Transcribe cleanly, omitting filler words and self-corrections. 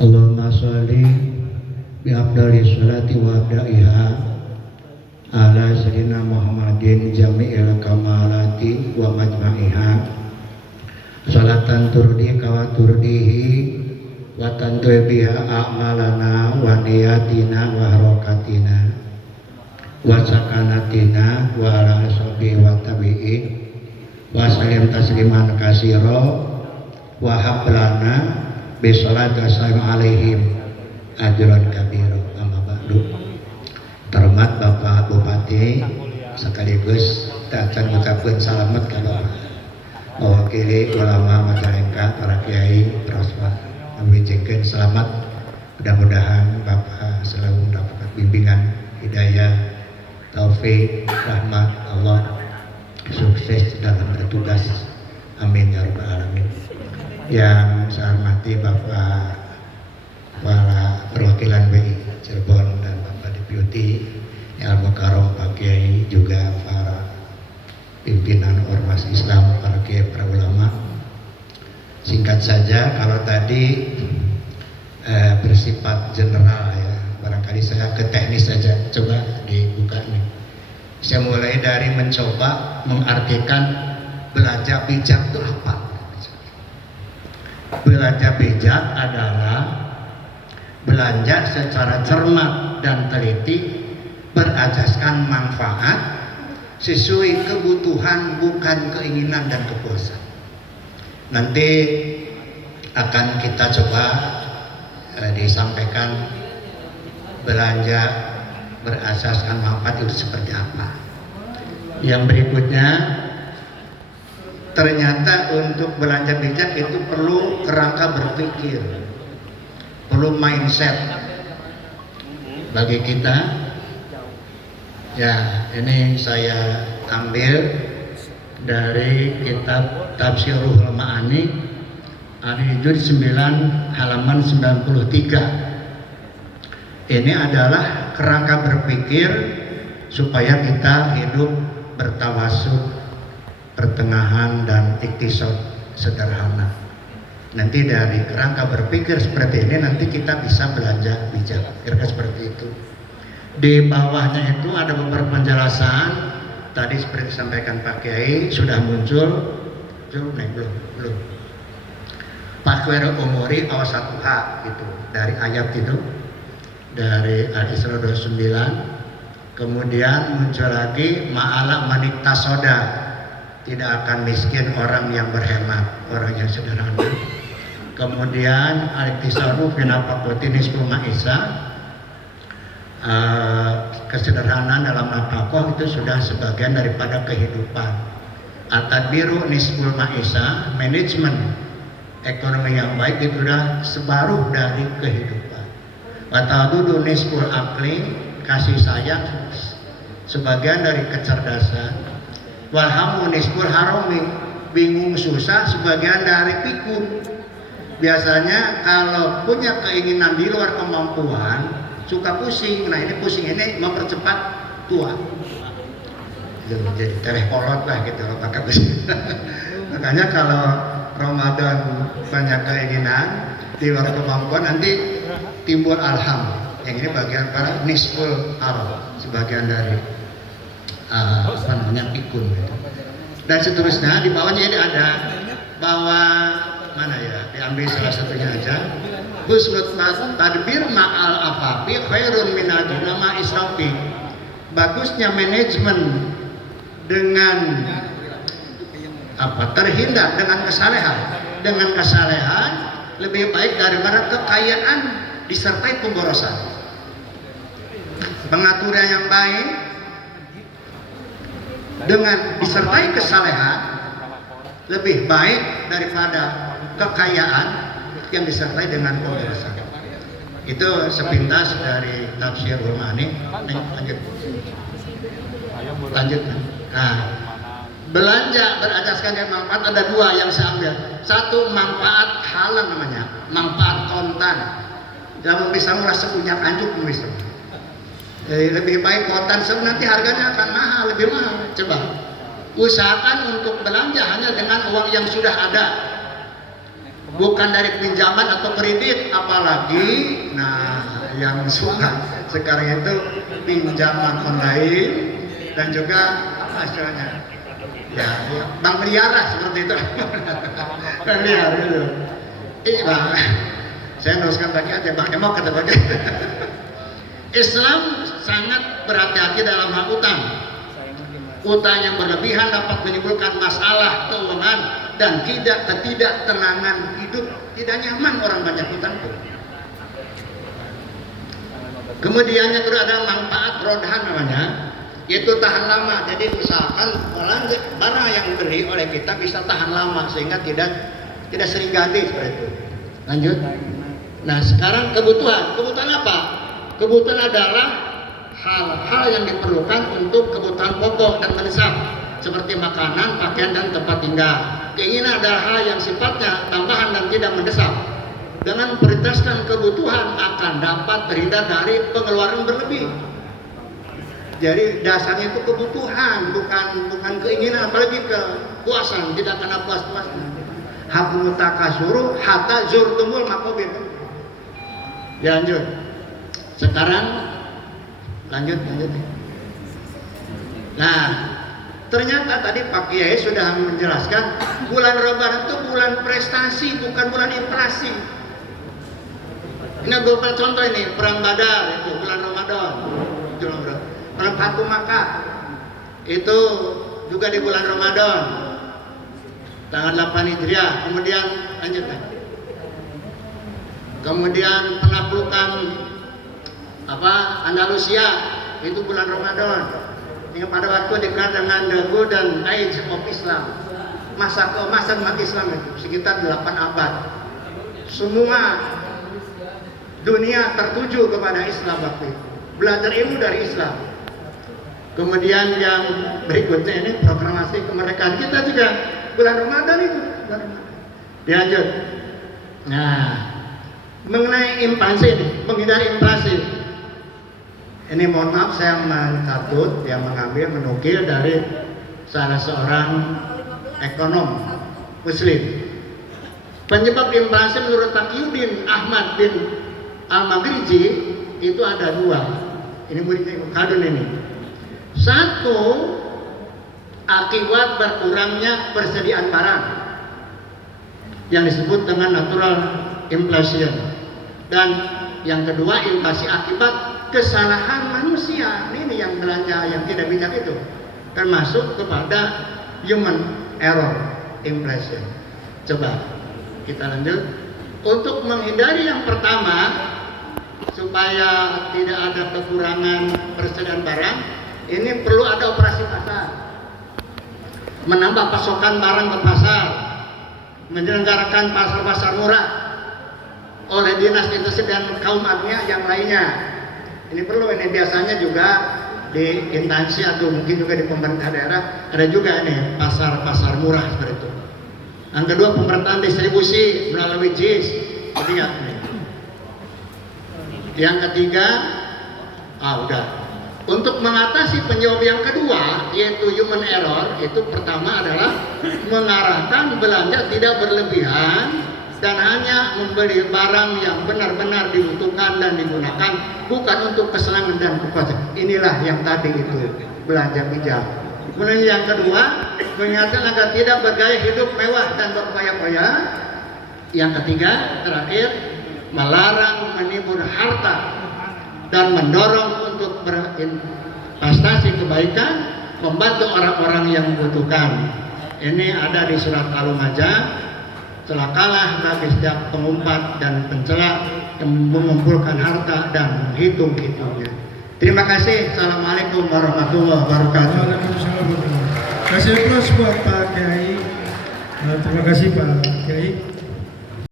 Allahumma sholli bi afdali sholati wa abdaiha ala sayyidina Muhammadin jami'il kamalati wa majma'iha salatan turdi kawa turdihi wa tantu biha a'malana wa niyatina wa harakatina wa sakanatina wa ala ashabi wa tabi'in wa salim tasliman kasiro wa hablana bisalat wassalamu alaihim ajran kabiro. Amma ba'du. Terhormat Bapak Bupati sekaligus akan mengucapkan selamat kepada mewakili ulama masyarakat, para kiai, prosper mengucapkan selamat. Mudah-mudahan Bapak selalu mendapat bimbingan, hidayah, taufik, rahmat Allah, sukses dalam bertugas. Amin ya rabbal alamin. Yang saya hormati Bapak para perwakilan BI Cirebon dan Bapak Deputi Yang Al-Mukarram Pak Kiai, juga para pimpinan ormas Islam, para kiai, para ulama. Singkat saja, kalau tadi bersifat general ya, barangkali saya ke teknis saja, coba dibuka nih. Saya mulai dari mencoba mengartikan belanja bijak itu apa. Belanja bijak adalah belanja secara cermat dan teliti berasaskan manfaat sesuai kebutuhan, bukan keinginan dan kepuasan. Nanti akan kita coba disampaikan belanja berasaskan manfaat itu seperti apa. Yang berikutnya, ternyata untuk belanja bijak itu perlu kerangka berpikir, perlu mindset bagi kita. Ya, ini saya ambil dari kitab Tafsirul Ma'ani juz 9 halaman 93. Ini adalah kerangka berpikir supaya kita hidup bertawasud, pertengahan dan iktisad sederhana. Nanti dari kerangka berpikir seperti ini nanti kita bisa belanja bijak, kira-kira seperti itu. Di bawahnya itu ada beberapa penjelasan. Tadi seperti disampaikan Pak Kiai sudah muncul, belum. Fakir umuri awas 1H gitu, dari ayat itu, dari Al-Isra 29. Kemudian muncul lagi ma'ala manikta soda, tidak akan miskin orang yang berhemat, orang yang sederhana. Kemudian al-iktisaru fi nafaqati nisfu ma'isa, kesederhanaan dalam nafkah itu sudah sebagian daripada kehidupan. At-tadbiru nisful ma'isa, manajemen ekonomi yang baik itu sudah separuh dari kehidupan. Wa ta'dudu nisful aqli, kasih sayang sebagian dari kecerdasan. Walhamu nisful harami, bingung susah sebagian dari pikun. Biasanya kalau punya keinginan di luar kemampuan suka pusing. Nah ini pusing ini mempercepat tua, jadi tereh kolot lah gitu loh pakai pusing. Makanya kalau Ramadan banyak keinginan di luar kemampuan, nanti timbul alham. Yang ini bagian para nisful haram, sebagian dari pikun gitu. Dan seterusnya di bawahnya ini ada bahwa mana ya, diambil salah satunya aja. Husnul tadbir ma'al afafi khairun min adnama israfi. Bagusnya manajemen dengan terhindar dengan kesalehan. Dengan kesalehan lebih baik daripada kekayaan disertai pemborosan. Pengaturan yang baik dengan disertai kesalehan lebih baik daripada kekayaan yang disertai dengan pemborosan. Itu sepintas dari Tafsirul Ma'ani. Lanjut. Nah, belanja berasaskan dengan manfaat ada dua yang saya ambil. Satu manfaat halal namanya, manfaat kontan. Jangan bisa merasa punya anjuk bisa. Lebih baik kontan nanti harganya akan mahal, lebih mahal. Coba usahakan untuk belanja hanya dengan uang yang sudah ada. bukan dari pinjaman atau kredit, apalagi yang suka sekarang itu pinjaman online dan juga apa istilahnya ya bank liara seperti itu. Bank liara itu bang, saya teruskan lagi aja bang emang kata bagi. Islam sangat berhati-hati dalam hal utang. Utang yang berlebihan dapat menimbulkan masalah keuangan dan ketidaktenangan hidup. Tidak nyaman orang banyak utang tuh. Kemudian yang kedua ada manfaat rodahan namanya, yaitu tahan lama. Jadi misalkan barang yang dibeli oleh kita bisa tahan lama sehingga tidak sering ganti seperti itu. Lanjut. Nah sekarang kebutuhan apa? Kebutuhan adalah hal-hal yang diperlukan untuk kebutuhan pokok dan mendesak seperti makanan, pakaian dan tempat tinggal. Keinginan adalah hal yang sifatnya tambahan dan tidak mendesak. Dengan memprioritaskan kebutuhan akan dapat terhindar dari pengeluaran berlebih. Jadi dasarnya itu kebutuhan, bukan keinginan, apalagi kepuasan, tidak kena puas-puasnya. Hablu takasuru hatta zurtumul maqabir. Ya, lanjut. Sekarang lanjut. Nah, ternyata tadi Pak Kiai sudah menjelaskan bulan Ramadan itu bulan prestasi, bukan bulan inflasi. Ini beberapa contoh ini, perang Badar itu bulan Ramadan. Perang Fatu Makkah itu juga di bulan Ramadan. Tanggal 8 Hijriah. Kemudian lanjutkan. Kemudian penaklukan Andalusia itu bulan Ramadan. Yang pada waktu dikenal dengan the Golden Age of Islam. Masa keemasan umat Islam itu sekitar 8 abad. Semua dunia tertuju kepada Islam waktu itu. Belajar ilmu dari Islam. Kemudian yang berikutnya ini proklamasi kemerdekaan kita juga bulan Ramadan itu. Dilanjut. Nah, mengenai inflasi, menghindari inflasi. Ini mohon maaf saya menukil dari salah seorang ekonom Muslim. Penyebab inflasi menurut Taqiyuddin Ahmad bin Al-Maghriji itu ada 2. Ini muridnya Ibnu Khaldun ini. 1, akibat berkurangnya persediaan barang yang disebut dengan natural inflation. Dan yang kedua, inflasi akibat kesalahan manusia. Ini yang belanja yang tidak bijak itu, termasuk kepada human error inflation. Coba kita lanjut. Untuk menghindari yang pertama, supaya tidak ada kekurangan persediaan barang, ini perlu ada operasi pasar, menambah pasokan barang ke pasar, menyelenggarakan pasar-pasar murah oleh dinas intensif dan kaum agnia yang lainnya. Ini perlu, ini biasanya juga di instansi atau mungkin juga di pemerintah daerah ada juga ini pasar-pasar murah seperti itu. Yang kedua, pemerataan distribusi melalui JIS. Yang ketiga, untuk mengatasi penyebab yang kedua, yaitu human error, itu pertama adalah mengarahkan belanja tidak berlebihan dan hanya membeli barang yang benar-benar dibutuhkan dan digunakan, bukan untuk kesenangan dan kepuasan. Inilah yang tadi itu belanja bijak. Kemudian yang kedua, mengingatkan agar tidak bergaya hidup mewah dan berfoya-foya. Yang ketiga, terakhir, melarang menimbun harta dan mendorong untuk berinvestasi kebaikan, membantu orang-orang yang membutuhkan. Ini ada di surat Al-Lumajah. Celakalah bagi setiap pengumpat dan pencela yang mengumpulkan harta dan menghitung-hitungnya. Terima kasih. Assalamualaikum warahmatullahi wabarakatuh. Waalaikumsalam warahmatullahi wabarakatuh. Kasih aplaus buat Pak Kiai. Terima kasih Pak Kiai.